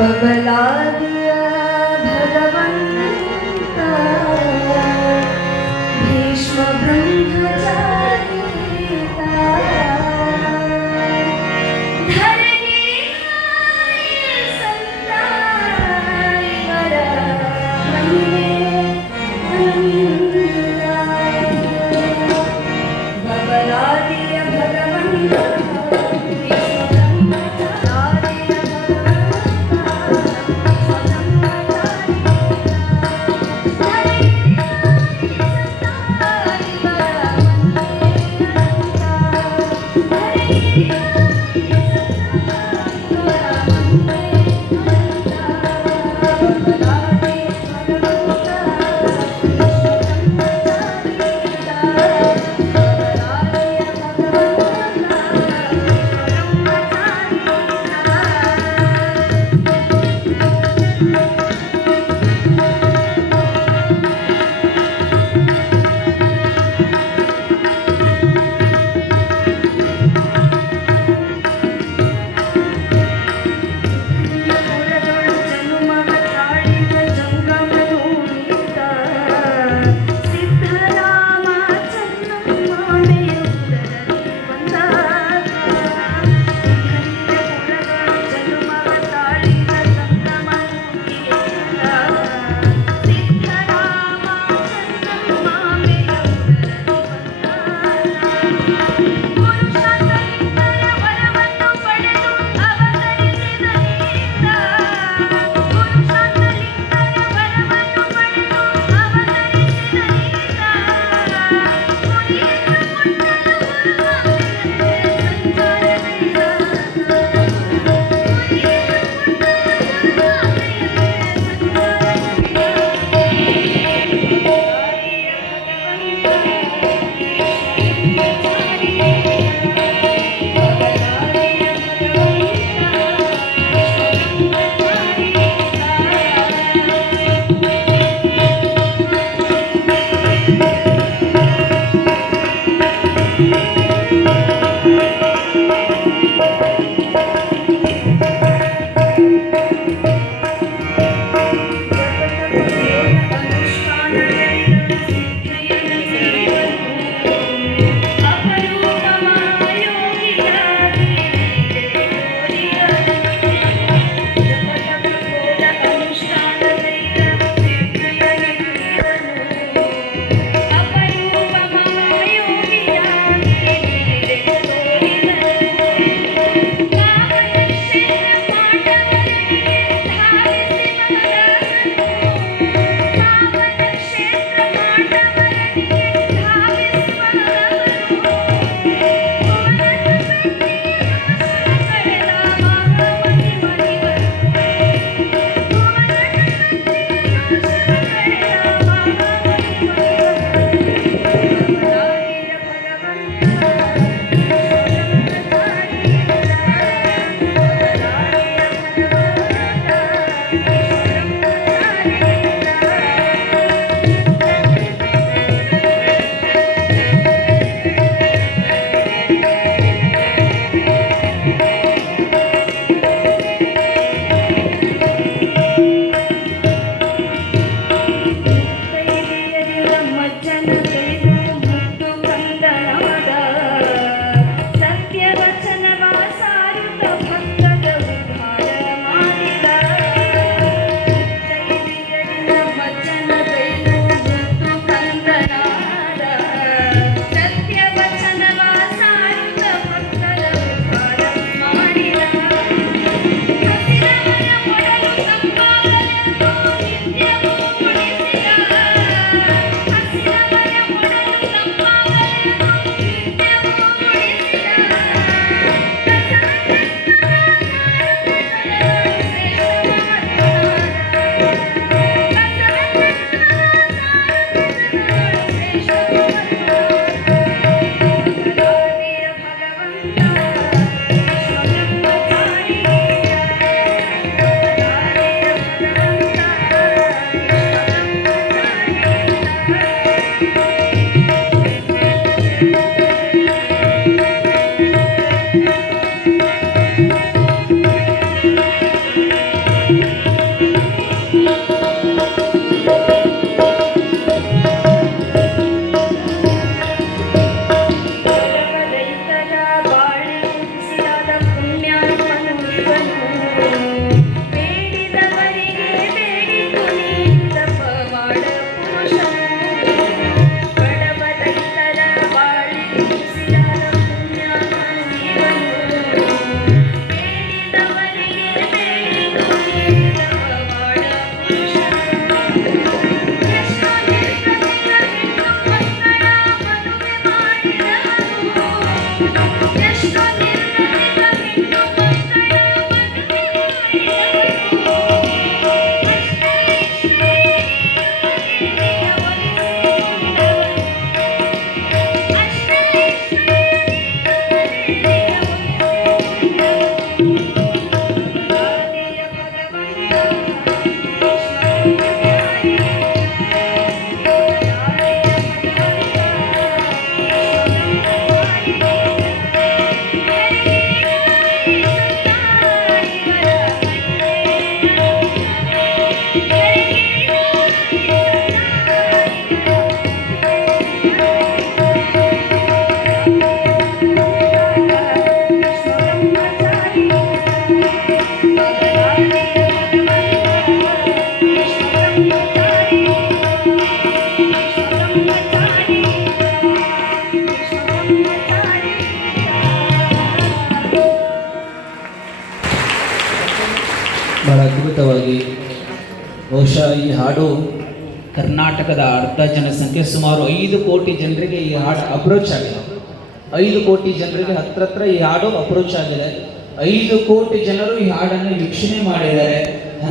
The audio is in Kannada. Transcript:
बबलादिय भगवन्त ಈ ಹಾಡು ಕರ್ನಾಟಕದ ಅರ್ಧ ಜನಸಂಖ್ಯೆ ಸುಮಾರು ಐದು ಕೋಟಿ ಜನರಿಗೆ ಈ ಹಾಡು ಅಪ್ರೋಚ್ ಆಗಿದೆ. ಐದು ಕೋಟಿ ಜನರಿಗೆ ಹತ್ರ ಹತ್ರ ಈ ಹಾಡು ಅಪ್ರೋಚ್ ಆಗಿದೆ. ಐದು ಕೋಟಿ ಜನರು ಈ ಹಾಡನ್ನು ವೀಕ್ಷಣೆ ಮಾಡಿದ್ದಾರೆ.